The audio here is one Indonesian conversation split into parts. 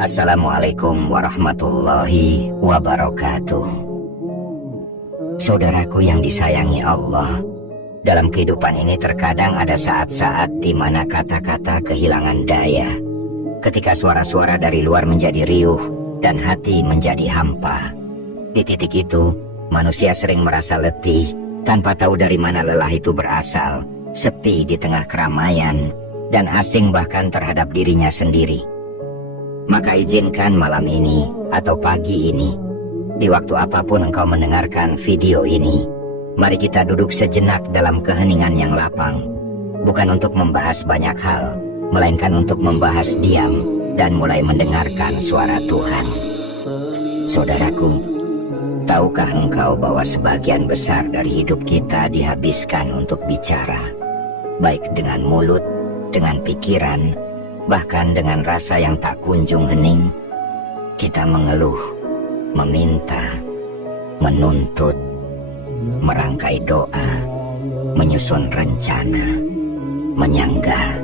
Assalamualaikum warahmatullahi wabarakatuh. Saudaraku yang disayangi Allah, dalam kehidupan ini terkadang ada saat-saat di mana kata-kata kehilangan daya, ketika suara-suara dari luar menjadi riuh dan hati menjadi hampa. Di titik itu, manusia sering merasa letih tanpa tahu dari mana lelah itu berasal, sepi di tengah keramaian, dan asing bahkan terhadap dirinya sendiri. Maka izinkan malam ini atau pagi ini, di waktu apapun engkau mendengarkan video ini, mari kita duduk sejenak dalam keheningan yang lapang, bukan untuk membahas banyak hal, melainkan untuk membahas diam dan mulai mendengarkan suara Tuhan. Saudaraku, tahukah engkau bahwa sebagian besar dari hidup kita dihabiskan untuk bicara, baik dengan mulut, dengan pikiran, bahkan dengan rasa yang tak kunjung hening. Kita mengeluh, meminta, menuntut, merangkai doa, menyusun rencana, menyanggah,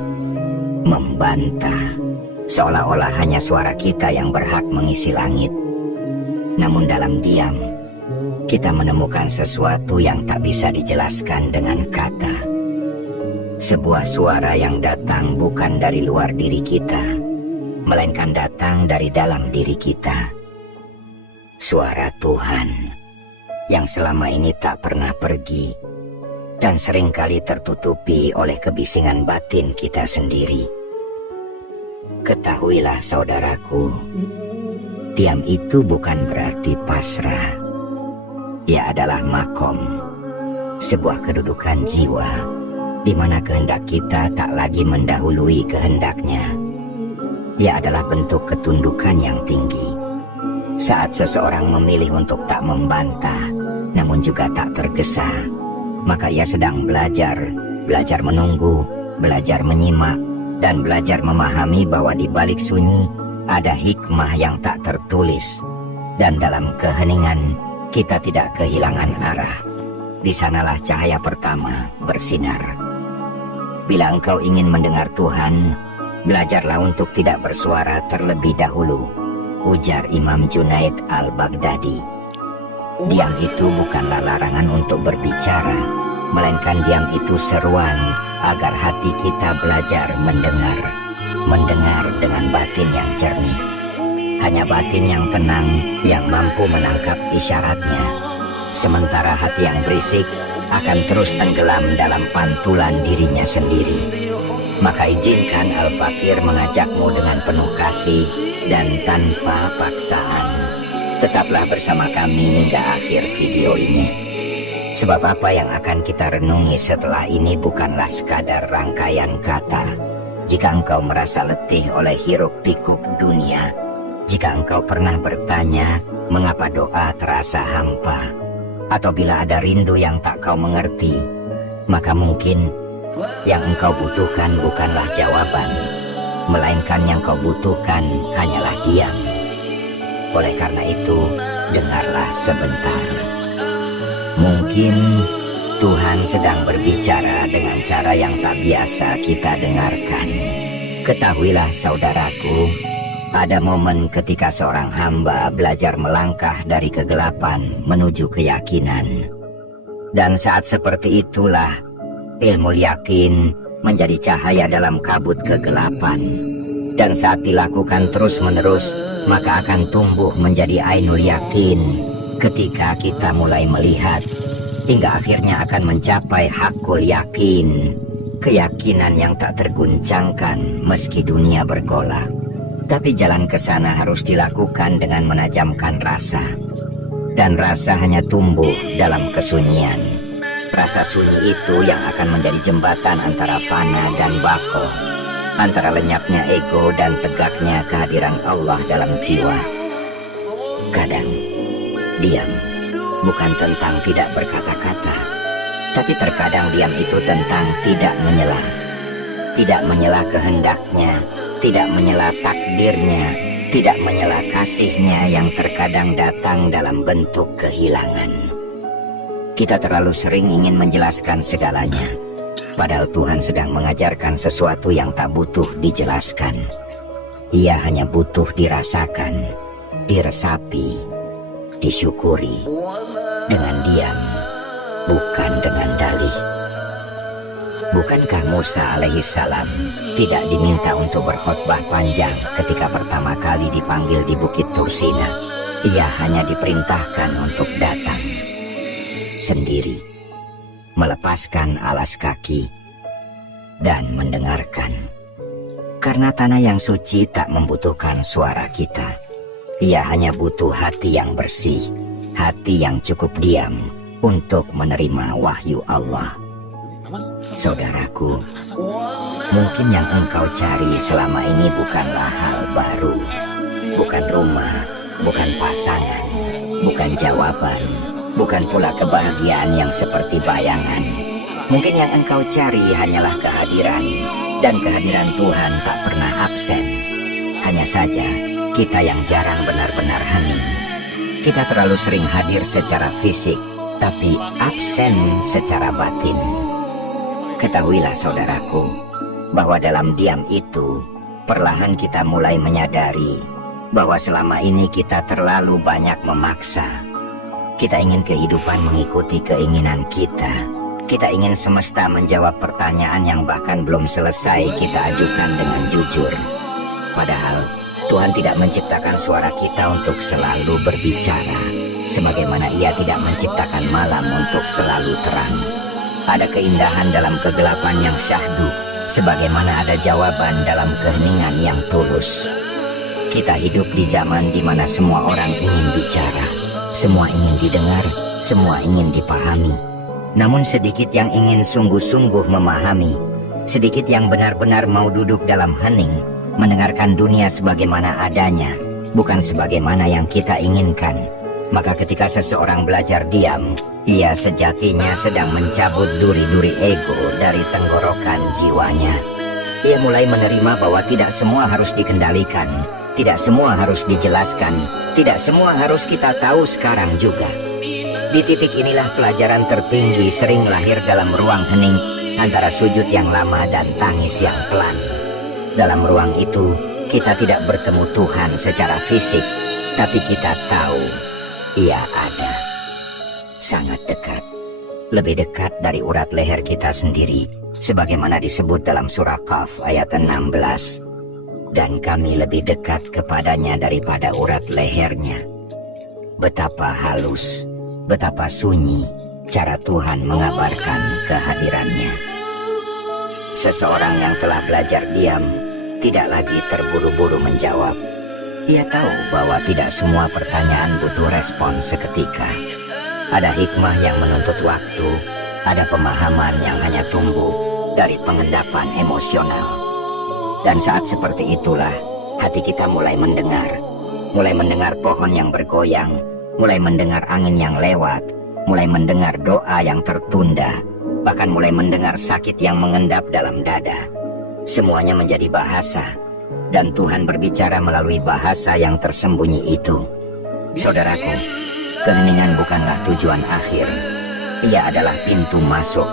membantah, seolah-olah hanya suara kita yang berhak mengisi langit. Namun dalam diam, kita menemukan sesuatu yang tak bisa dijelaskan dengan kata. Sebuah suara yang datang bukan dari luar diri kita, melainkan datang dari dalam diri kita. Suara Tuhan yang selama ini tak pernah pergi dan seringkali tertutupi oleh kebisingan batin kita sendiri. Ketahuilah saudaraku, diam itu bukan berarti pasrah. Ia adalah makom, sebuah kedudukan jiwa di mana kehendak kita tak lagi mendahului kehendaknya. Ia adalah bentuk ketundukan yang tinggi. Saat seseorang memilih untuk tak membantah, namun juga tak tergesa, maka ia sedang belajar menunggu, belajar menyimak, dan belajar memahami bahwa di balik sunyi ada hikmah yang tak tertulis. Dan dalam keheningan, kita tidak kehilangan arah. Di sanalah cahaya pertama bersinar. Bila engkau ingin mendengar Tuhan, belajarlah untuk tidak bersuara terlebih dahulu, ujar Imam Junaid al-Baghdadi. Diam itu bukanlah larangan untuk berbicara, melainkan diam itu seruan agar hati kita belajar mendengar dengan batin yang jernih. Hanya batin yang tenang yang mampu menangkap isyaratnya, sementara hati yang berisik akan terus tenggelam dalam pantulan dirinya sendiri. Maka izinkan Al-Fakir mengajakmu dengan penuh kasih dan tanpa paksaan. Tetaplah bersama kami hingga akhir video ini. Sebab apa yang akan kita renungi setelah ini bukanlah sekadar rangkaian kata. Jika engkau merasa letih oleh hiruk-pikuk dunia, jika engkau pernah bertanya mengapa doa terasa hampa, atau bila ada rindu yang tak kau mengerti, maka mungkin yang engkau butuhkan bukanlah jawaban, melainkan yang kau butuhkan hanyalah diam. Oleh karena itu, dengarlah sebentar. Mungkin Tuhan sedang berbicara dengan cara yang tak biasa kita dengarkan. Ketahuilah saudaraku, ada momen ketika seorang hamba belajar melangkah dari kegelapan menuju keyakinan. Dan saat seperti itulah ilmu yakin menjadi cahaya dalam kabut kegelapan. Dan saat dilakukan terus-menerus, maka akan tumbuh menjadi ainul yakin ketika kita mulai melihat, hingga akhirnya akan mencapai hakul yakin, keyakinan yang tak terguncangkan meski dunia bergolak. Tapi jalan ke sana harus dilakukan dengan menajamkan rasa. Dan rasa hanya tumbuh dalam kesunyian. Rasa sunyi itu yang akan menjadi jembatan antara fana dan bako, antara lenyapnya ego dan tegaknya kehadiran Allah dalam jiwa. Kadang, diam bukan tentang tidak berkata-kata, tapi terkadang diam itu tentang tidak menyela. Tidak menyela kehendaknya, tidak menyela takdirnya, tidak menyela kasihnya yang terkadang datang dalam bentuk kehilangan. Kita terlalu sering ingin menjelaskan segalanya, padahal Tuhan sedang mengajarkan sesuatu yang tak butuh dijelaskan. Ia hanya butuh dirasakan, diresapi, disyukuri dengan diam, bukan dengan dalih. Bukankah Musa alaihissalam tidak diminta untuk berkhutbah panjang ketika pertama kali dipanggil di Bukit Tursina? Ia hanya diperintahkan untuk datang sendiri, melepaskan alas kaki, dan mendengarkan. Karena tanah yang suci tak membutuhkan suara kita. Ia hanya butuh hati yang bersih, hati yang cukup diam untuk menerima wahyu Allah. Saudaraku, mungkin yang engkau cari selama ini bukanlah hal baru, bukan rumah, bukan pasangan, bukan jawaban, bukan pula kebahagiaan yang seperti bayangan. Mungkin yang engkau cari hanyalah kehadiran, dan kehadiran Tuhan tak pernah absen. Hanya saja, kita yang jarang benar-benar hening. Kita terlalu sering hadir secara fisik, tapi absen secara batin. Ketahuilah saudaraku, bahwa dalam diam itu, perlahan kita mulai menyadari bahwa selama ini kita terlalu banyak memaksa. Kita ingin kehidupan mengikuti keinginan kita. Kita ingin semesta menjawab pertanyaan yang bahkan belum selesai kita ajukan dengan jujur. Padahal Tuhan tidak menciptakan suara kita untuk selalu berbicara, sebagaimana Ia tidak menciptakan malam untuk selalu terang. Ada keindahan dalam kegelapan yang syahdu, sebagaimana ada jawaban dalam keheningan yang tulus. Kita hidup di zaman di mana semua orang ingin bicara, semua ingin didengar, semua ingin dipahami. Namun sedikit yang ingin sungguh-sungguh memahami, sedikit yang benar-benar mau duduk dalam hening, mendengarkan dunia sebagaimana adanya, bukan sebagaimana yang kita inginkan. Maka ketika seseorang belajar diam, ia sejatinya sedang mencabut duri-duri ego dari tenggorokan jiwanya. Ia mulai menerima bahwa tidak semua harus dikendalikan, tidak semua harus dijelaskan, tidak semua harus kita tahu sekarang juga. Di titik inilah pelajaran tertinggi sering lahir dalam ruang hening antara sujud yang lama dan tangis yang pelan. Dalam ruang itu, kita tidak bertemu Tuhan secara fisik, tapi kita tahu Ia ada. Sangat dekat. Lebih dekat dari urat leher kita sendiri, sebagaimana disebut dalam surah Qaf ayat 16. Dan kami lebih dekat kepadanya daripada urat lehernya. Betapa halus, betapa sunyi cara Tuhan mengabarkan kehadirannya. Seseorang yang telah belajar diam tidak lagi terburu-buru menjawab. Ia tahu bahwa tidak semua pertanyaan butuh respon seketika. Ada hikmah yang menuntut waktu, ada pemahaman yang hanya tumbuh dari pengendapan emosional. Dan saat seperti itulah hati kita mulai mendengar pohon yang bergoyang, mulai mendengar angin yang lewat, mulai mendengar doa yang tertunda, bahkan mulai mendengar sakit yang mengendap dalam dada. Semuanya menjadi bahasa, dan Tuhan berbicara melalui bahasa yang tersembunyi itu. Saudaraku, keheningan bukanlah tujuan akhir. Ia adalah pintu masuk.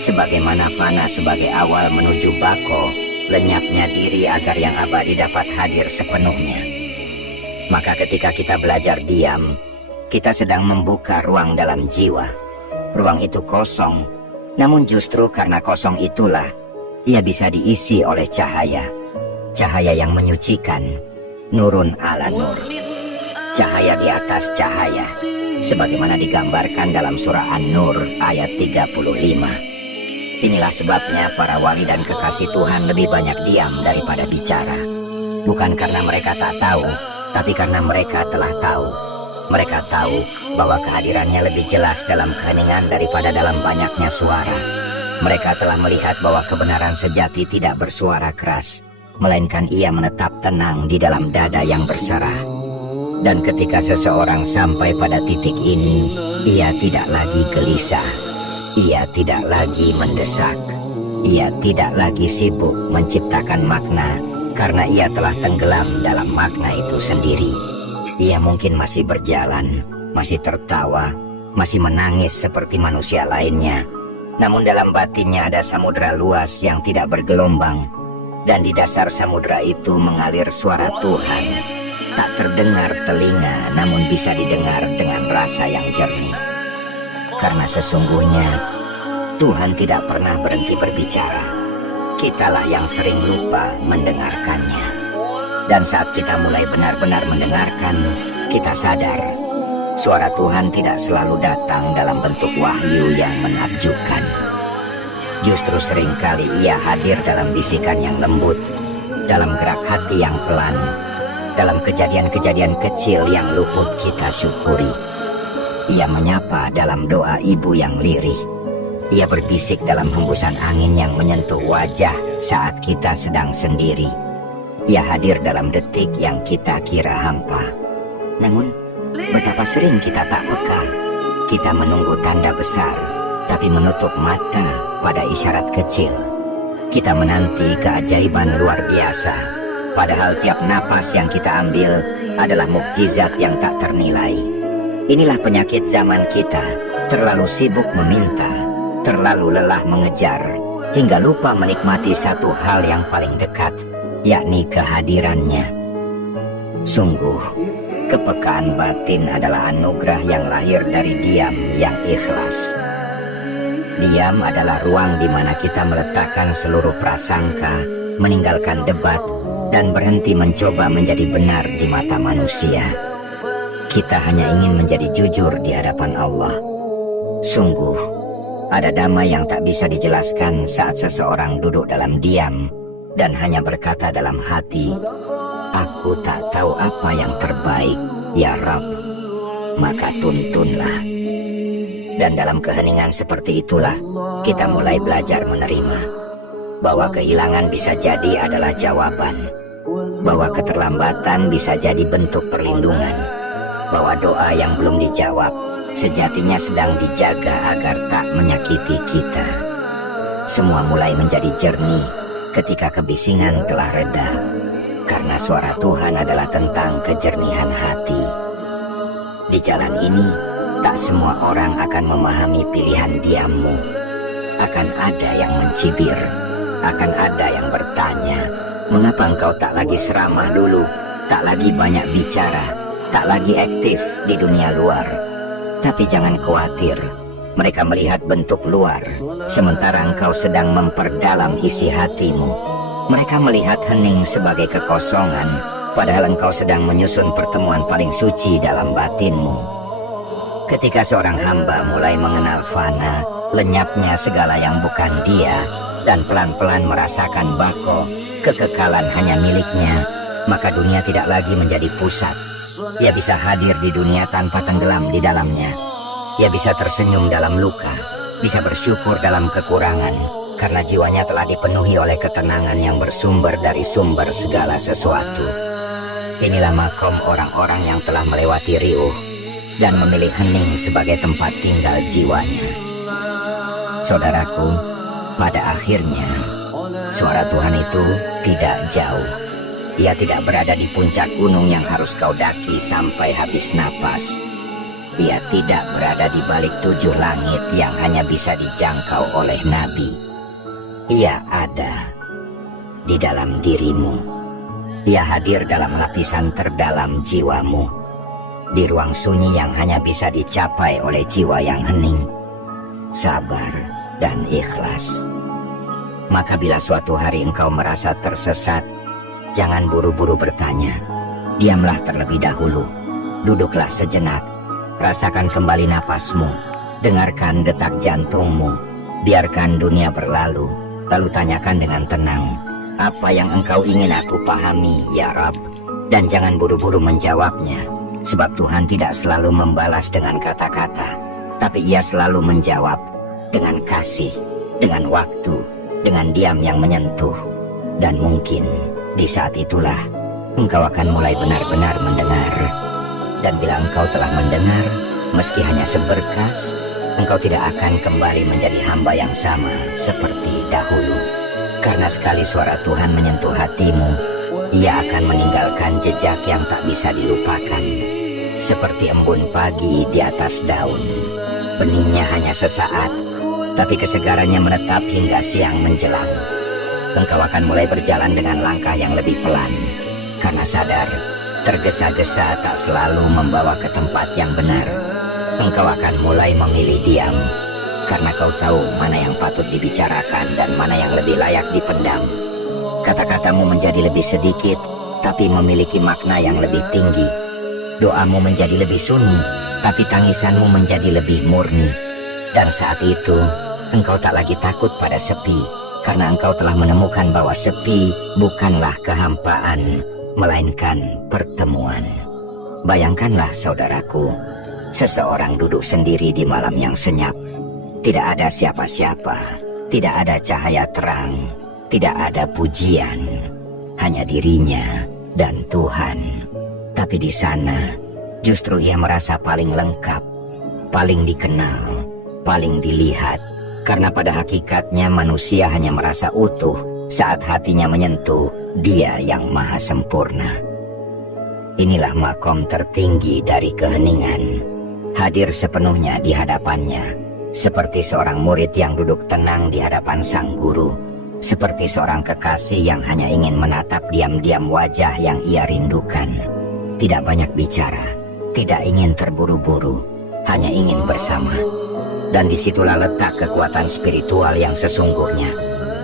Sebagaimana fana sebagai awal menuju bako, lenyapnya diri agar yang abadi dapat hadir sepenuhnya. Maka ketika kita belajar diam, kita sedang membuka ruang dalam jiwa. Ruang itu kosong, namun justru karena kosong itulah ia bisa diisi oleh cahaya. Cahaya yang menyucikan, nurun ala nur. Cahaya di atas cahaya, sebagaimana digambarkan dalam surah An-Nur ayat 35. Inilah sebabnya para wali dan kekasih Tuhan lebih banyak diam daripada bicara. Bukan karena mereka tak tahu, tapi karena mereka telah tahu. Mereka tahu bahwa kehadirannya lebih jelas dalam keheningan daripada dalam banyaknya suara. Mereka telah melihat bahwa kebenaran sejati tidak bersuara keras, melainkan ia menetap tenang di dalam dada yang berserah. Dan ketika seseorang sampai pada titik ini, ia tidak lagi gelisah, ia tidak lagi mendesak, ia tidak lagi sibuk menciptakan makna, karena ia telah tenggelam dalam makna itu sendiri. Ia mungkin masih berjalan, masih tertawa, masih menangis seperti manusia lainnya, namun dalam batinnya ada samudera luas yang tidak bergelombang. Dan di dasar samudra itu mengalir suara Tuhan, tak terdengar telinga namun bisa didengar dengan rasa yang jernih. Karena sesungguhnya Tuhan tidak pernah berhenti berbicara. Kitalah yang sering lupa mendengarkannya. Dan saat kita mulai benar-benar mendengarkan, kita sadar suara Tuhan tidak selalu datang dalam bentuk wahyu yang menakjubkan. Justru seringkali ia hadir dalam bisikan yang lembut, dalam gerak hati yang pelan, dalam kejadian-kejadian kecil yang luput kita syukuri. Ia menyapa dalam doa ibu yang lirih. Ia berbisik dalam hembusan angin yang menyentuh wajah saat kita sedang sendiri. Ia hadir dalam detik yang kita kira hampa. Namun, betapa sering kita tak peka. Kita menunggu tanda besar, tapi menutup mata pada isyarat kecil. Kita menanti keajaiban luar biasa, padahal tiap napas yang kita ambil adalah mukjizat yang tak ternilai. Inilah penyakit zaman kita, terlalu sibuk meminta, terlalu lelah mengejar, hingga lupa menikmati satu hal yang paling dekat, yakni kehadirannya. Sungguh, kepekaan batin adalah anugerah yang lahir dari diam yang ikhlas. Diam adalah ruang di mana kita meletakkan seluruh prasangka, meninggalkan debat, dan berhenti mencoba menjadi benar di mata manusia. Kita hanya ingin menjadi jujur di hadapan Allah. Sungguh, ada damai yang tak bisa dijelaskan saat seseorang duduk dalam diam dan hanya berkata dalam hati, "Aku tak tahu apa yang terbaik, ya Rabb, maka tuntunlah." Dan dalam keheningan seperti itulah kita mulai belajar menerima bahwa kehilangan bisa jadi adalah jawaban, bahwa keterlambatan bisa jadi bentuk perlindungan, bahwa doa yang belum dijawab sejatinya sedang dijaga agar tak menyakiti kita. Semua mulai menjadi jernih ketika kebisingan telah reda, karena suara Tuhan adalah tentang kejernihan hati. Di jalan ini, tak semua orang akan memahami pilihan diammu. Akan ada yang mencibir, akan ada yang bertanya, mengapa engkau tak lagi seramah dulu, tak lagi banyak bicara, tak lagi aktif di dunia luar. Tapi jangan khawatir, mereka melihat bentuk luar, sementara engkau sedang memperdalam isi hatimu. Mereka melihat hening sebagai kekosongan, padahal engkau sedang menyusun pertemuan paling suci dalam batinmu. Ketika seorang hamba mulai mengenal fana, lenyapnya segala yang bukan dia, dan pelan-pelan merasakan bako, kekekalan hanya miliknya, maka dunia tidak lagi menjadi pusat. Ia bisa hadir di dunia tanpa tenggelam di dalamnya. Ia bisa tersenyum dalam luka, bisa bersyukur dalam kekurangan, karena jiwanya telah dipenuhi oleh ketenangan yang bersumber dari sumber segala sesuatu. Inilah makom orang-orang yang telah melewati riuh dan memilih hening sebagai tempat tinggal jiwanya. Saudaraku, pada akhirnya suara Tuhan itu tidak jauh. Ia tidak berada di puncak gunung yang harus kau daki sampai habis napas. Ia tidak berada di balik 7 langit yang hanya bisa dijangkau oleh nabi. Ia ada di dalam dirimu. Ia hadir dalam lapisan terdalam jiwamu, di ruang sunyi yang hanya bisa dicapai oleh jiwa yang hening, sabar, dan ikhlas. Maka bila suatu hari engkau merasa tersesat, jangan buru-buru bertanya. Diamlah terlebih dahulu, duduklah sejenak, rasakan kembali napasmu, dengarkan detak jantungmu, biarkan dunia berlalu, lalu tanyakan dengan tenang, apa yang engkau ingin aku pahami, ya Rabb? Dan jangan buru-buru menjawabnya, sebab Tuhan tidak selalu membalas dengan kata-kata, tapi Ia selalu menjawab dengan kasih, dengan waktu, dengan diam yang menyentuh. Dan mungkin di saat itulah engkau akan mulai benar-benar mendengar. Dan bila engkau telah mendengar, meski hanya seberkas, engkau tidak akan kembali menjadi hamba yang sama seperti dahulu. Karena sekali suara Tuhan menyentuh hatimu, Ia akan meninggalkan jejak yang tak bisa dilupakan. Seperti embun pagi di atas daun, benihnya hanya sesaat, tapi kesegarannya menetap hingga siang menjelang. engkau akan mulai berjalan dengan langkah yang lebih pelan. Karena sadar, tergesa-gesa tak selalu membawa ke tempat yang benar. Engkau akan mulai memilih diam, karena kau tahu mana yang patut dibicarakan dan mana yang lebih layak dipendam. Kata-katamu menjadi lebih sedikit, tapi memiliki makna yang lebih tinggi. Doamu menjadi lebih sunyi, tapi tangisanmu menjadi lebih murni. Dan saat itu, engkau tak lagi takut pada sepi, karena engkau telah menemukan bahwa sepi bukanlah kehampaan, melainkan pertemuan. Bayangkanlah saudaraku, seseorang duduk sendiri di malam yang senyap. Tidak ada siapa-siapa, tidak ada cahaya terang, tidak ada pujian, hanya dirinya dan Tuhan. Tapi di sana, justru ia merasa paling lengkap, paling dikenal, paling dilihat. Karena pada hakikatnya manusia hanya merasa utuh saat hatinya menyentuh Dia yang maha sempurna. Inilah makom tertinggi dari keheningan, hadir sepenuhnya di hadapannya, seperti seorang murid yang duduk tenang di hadapan sang guru, seperti seorang kekasih yang hanya ingin menatap diam-diam wajah yang ia rindukan. Tidak banyak bicara, tidak ingin terburu-buru, hanya ingin bersama. Dan disitulah letak kekuatan spiritual yang sesungguhnya.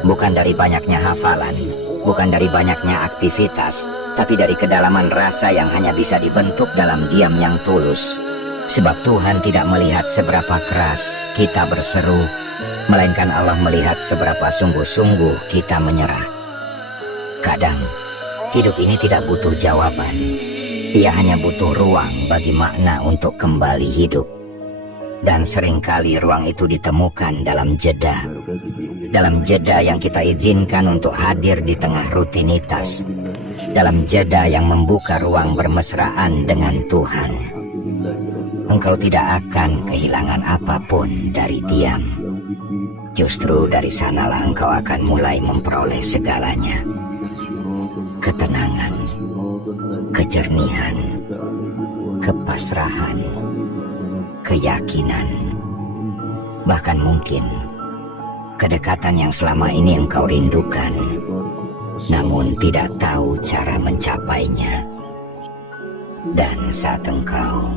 Bukan dari banyaknya hafalan, bukan dari banyaknya aktivitas, tapi dari kedalaman rasa yang hanya bisa dibentuk dalam diam yang tulus. Sebab Tuhan tidak melihat seberapa keras kita berseru, melainkan Allah melihat seberapa sungguh-sungguh kita menyerah. Kadang, hidup ini tidak butuh jawaban. Ia hanya butuh ruang bagi makna untuk kembali hidup. Dan seringkali ruang itu ditemukan dalam jeda. Dalam jeda yang kita izinkan untuk hadir di tengah rutinitas. Dalam jeda yang membuka ruang bermesraan dengan Tuhan. Engkau tidak akan kehilangan apapun dari diam. Justru dari sanalah engkau akan mulai memperoleh segalanya. Ketenangan, kejernihan, kepasrahan, keyakinan, bahkan mungkin kedekatan yang selama ini engkau rindukan, namun tidak tahu cara mencapainya. Dan saat engkau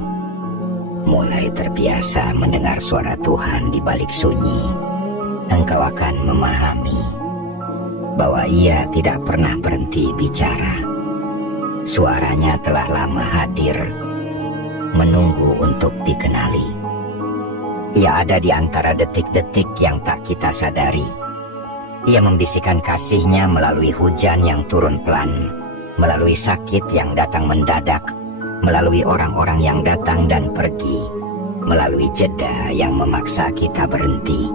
mulai terbiasa mendengar suara Tuhan di balik sunyi, engkau akan memahami bahwa Ia tidak pernah berhenti bicara. Suaranya telah lama hadir, menunggu untuk dikenali. Ia ada di antara detik-detik yang tak kita sadari. Ia membisikkan kasih-Nya melalui hujan yang turun pelan, melalui sakit yang datang mendadak, melalui orang-orang yang datang dan pergi, melalui jeda yang memaksa kita berhenti.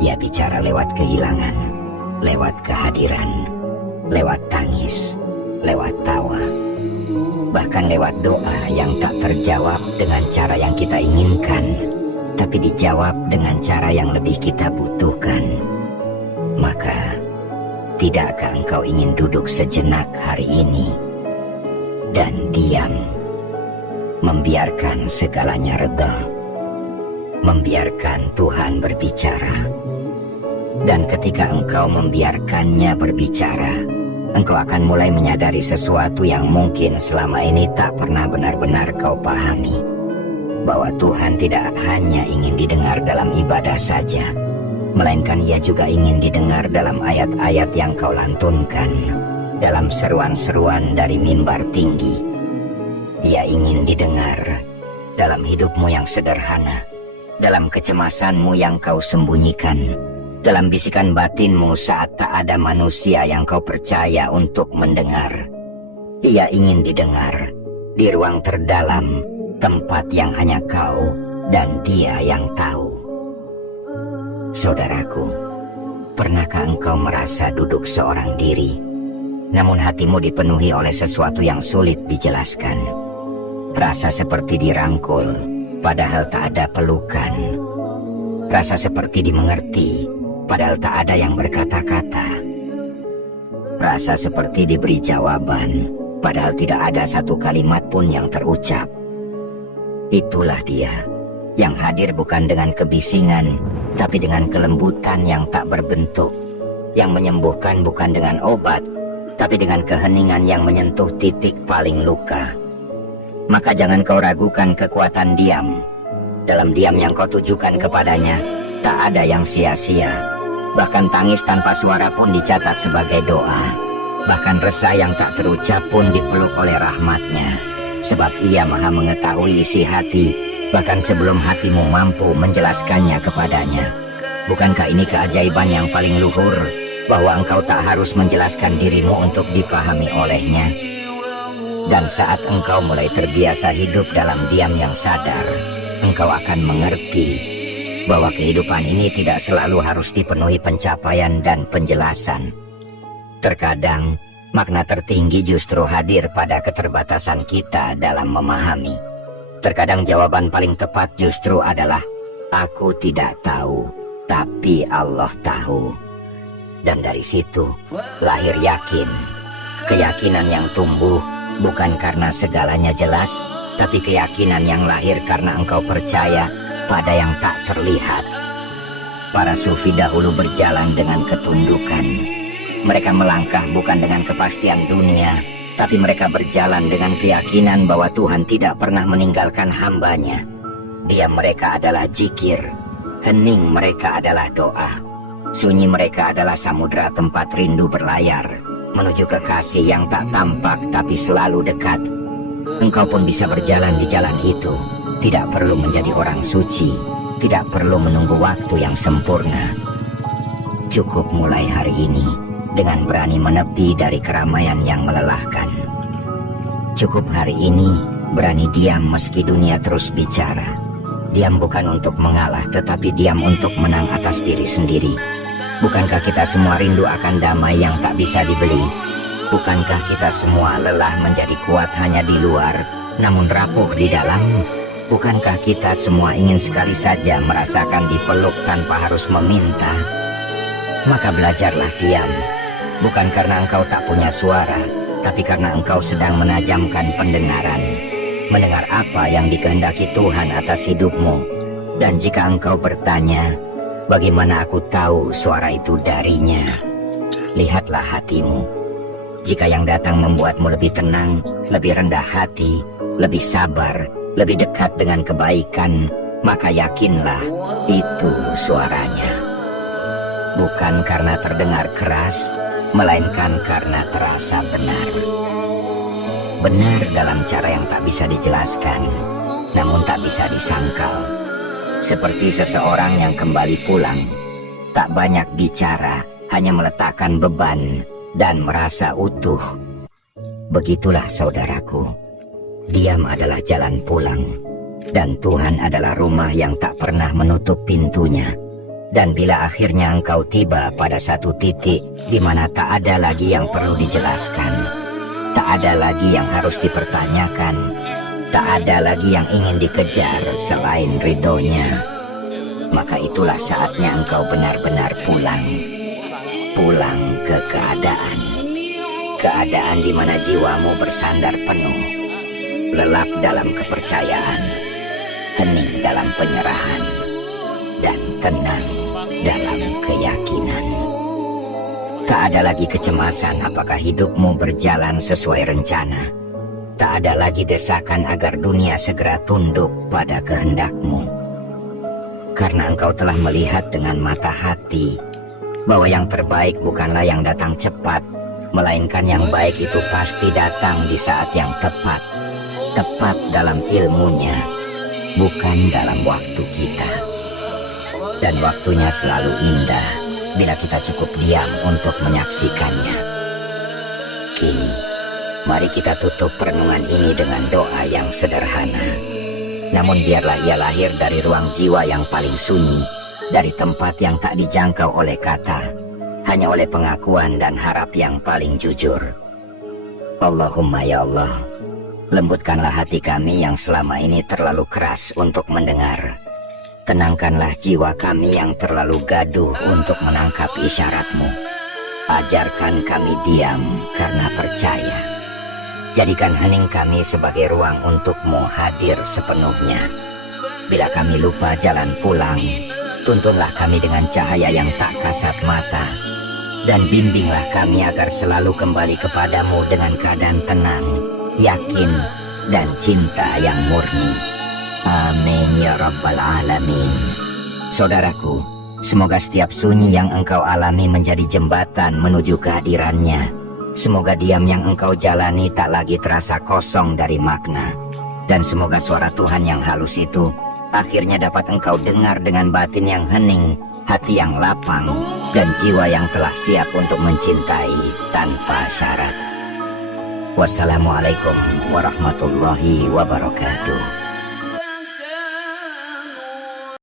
Ia bicara lewat kehilangan, lewat kehadiran, lewat tangis, lewat tawa, bahkan lewat doa yang tak terjawab dengan cara yang kita inginkan, tapi dijawab dengan cara yang lebih kita butuhkan. Maka, tidakkah engkau ingin duduk sejenak hari ini dan diam, membiarkan segalanya reda, membiarkan Tuhan berbicara? Dan ketika engkau membiarkannya berbicara, engkau akan mulai menyadari sesuatu yang mungkin selama ini tak pernah benar-benar kau pahami. Bahwa Tuhan tidak hanya ingin didengar dalam ibadah saja, melainkan Ia juga ingin didengar dalam ayat-ayat yang kau lantunkan, dalam seruan-seruan dari mimbar tinggi. Ia ingin didengar dalam hidupmu yang sederhana, dalam kecemasanmu yang kau sembunyikan, dalam bisikan batinmu saat tak ada manusia yang kau percaya untuk mendengar. Ia ingin didengar di ruang terdalam, tempat yang hanya kau dan Dia yang tahu. Saudaraku, pernahkah engkau merasa duduk seorang diri, namun hatimu dipenuhi oleh sesuatu yang sulit dijelaskan? Rasa seperti dirangkul, padahal tak ada pelukan. Rasa seperti dimengerti, padahal tak ada yang berkata-kata. Rasa seperti diberi jawaban, padahal tidak ada satu kalimat pun yang terucap. Itulah Dia, yang hadir bukan dengan kebisingan, tapi dengan kelembutan yang tak berbentuk, yang menyembuhkan bukan dengan obat, tapi dengan keheningan yang menyentuh titik paling luka. Maka jangan kau ragukan kekuatan diam. Dalam diam yang kau tujukan kepadanya, tak ada yang sia-sia. Bahkan tangis tanpa suara pun dicatat sebagai doa. Bahkan resah yang tak terucap pun dipeluk oleh rahmatnya. Sebab ia maha mengetahui isi hati, bahkan sebelum hatimu mampu menjelaskannya kepadanya. Bukankah ini keajaiban yang paling luhur, bahwa engkau tak harus menjelaskan dirimu untuk dipahami olehnya? Dan saat engkau mulai terbiasa hidup dalam diam yang sadar, engkau akan mengerti bahwa kehidupan ini tidak selalu harus dipenuhi pencapaian dan penjelasan. Terkadang, makna tertinggi justru hadir pada keterbatasan kita dalam memahami. Terkadang jawaban paling tepat justru adalah, aku tidak tahu, tapi Allah tahu. Dan dari situ lahir yakin. Keyakinan yang tumbuh bukan karena segalanya jelas, tapi keyakinan yang lahir karena engkau percaya pada yang tak terlihat. Para sufi dahulu berjalan dengan ketundukan. Mereka melangkah bukan dengan kepastian dunia, tapi mereka berjalan dengan keyakinan bahwa Tuhan tidak pernah meninggalkan hambanya. Diam mereka adalah zikir, hening mereka adalah doa, sunyi mereka adalah samudera tempat rindu berlayar menuju kekasih yang tak tampak tapi selalu dekat. Engkau pun bisa berjalan di jalan itu. Tidak perlu menjadi orang suci, tidak perlu menunggu waktu yang sempurna. Cukup mulai hari ini dengan berani menepi dari keramaian yang melelahkan. Cukup hari ini berani diam meski dunia terus bicara. Diam bukan untuk mengalah, tetapi diam untuk menang atas diri sendiri. Bukankah kita semua rindu akan damai yang tak bisa dibeli? Bukankah kita semua lelah menjadi kuat hanya di luar, namun rapuh di dalam? Bukankah kita semua ingin sekali saja merasakan dipeluk tanpa harus meminta? Maka belajarlah diam. Bukan karena engkau tak punya suara, tapi karena engkau sedang menajamkan pendengaran. Mendengar apa yang dikehendaki Tuhan atas hidupmu. Dan jika engkau bertanya, bagaimana aku tahu suara itu darinya? Lihatlah hatimu. Jika yang datang membuatmu lebih tenang, lebih rendah hati, lebih sabar, lebih dekat dengan kebaikan, maka yakinlah itu suaranya. Bukan karena terdengar keras, melainkan karena terasa benar. Benar dalam cara yang tak bisa dijelaskan, namun tak bisa disangkal. Seperti seseorang yang kembali pulang, tak banyak bicara, hanya meletakkan beban dan merasa utuh. Begitulah saudaraku, diam adalah jalan pulang, dan Tuhan adalah rumah yang tak pernah menutup pintunya. Dan bila akhirnya engkau tiba pada satu titik di mana tak ada lagi yang perlu dijelaskan, tak ada lagi yang harus dipertanyakan, tak ada lagi yang ingin dikejar selain ridhonya, maka itulah saatnya engkau benar-benar pulang. Pulang ke keadaan. Keadaan di mana jiwamu bersandar penuh, lelap dalam kepercayaan, hening dalam penyerahan, dan tenang dalam keyakinan. Tak ada lagi kecemasan apakah hidupmu berjalan sesuai rencana. Tak ada lagi desakan agar dunia segera tunduk pada kehendakmu. Karena engkau telah melihat dengan mata hati bahwa yang terbaik bukanlah yang datang cepat, melainkan yang baik itu pasti datang di saat yang tepat. Tepat dalam ilmunya, bukan dalam waktu kita. Dan waktunya selalu indah bila kita cukup diam untuk menyaksikannya. Kini, mari kita tutup perenungan ini dengan doa yang sederhana. Namun biarlah ia lahir dari ruang jiwa yang paling sunyi, dari tempat yang tak dijangkau oleh kata, hanya oleh pengakuan dan harap yang paling jujur. Allahumma ya Allah, lembutkanlah hati kami yang selama ini terlalu keras untuk mendengar. Tenangkanlah jiwa kami yang terlalu gaduh untuk menangkap isyarat-Mu. Ajarkan kami diam karena percaya. Jadikan hening kami sebagai ruang untuk-Mu hadir sepenuhnya. Bila kami lupa jalan pulang, tuntunlah kami dengan cahaya yang tak kasat mata. dan bimbinglah kami agar selalu kembali kepadamu dengan keadaan tenang, yakin, dan cinta yang murni. Amin ya rabbal alamin. Saudaraku, semoga setiap sunyi yang engkau alami menjadi jembatan menuju kehadirannya. Semoga diam yang engkau jalani tak lagi terasa kosong dari makna. Dan semoga suara Tuhan yang halus itu akhirnya dapat engkau dengar dengan batin yang hening, hati yang lapang, dan jiwa yang telah siap untuk mencintai tanpa syarat. Wassalamualaikum warahmatullahi wabarakatuh.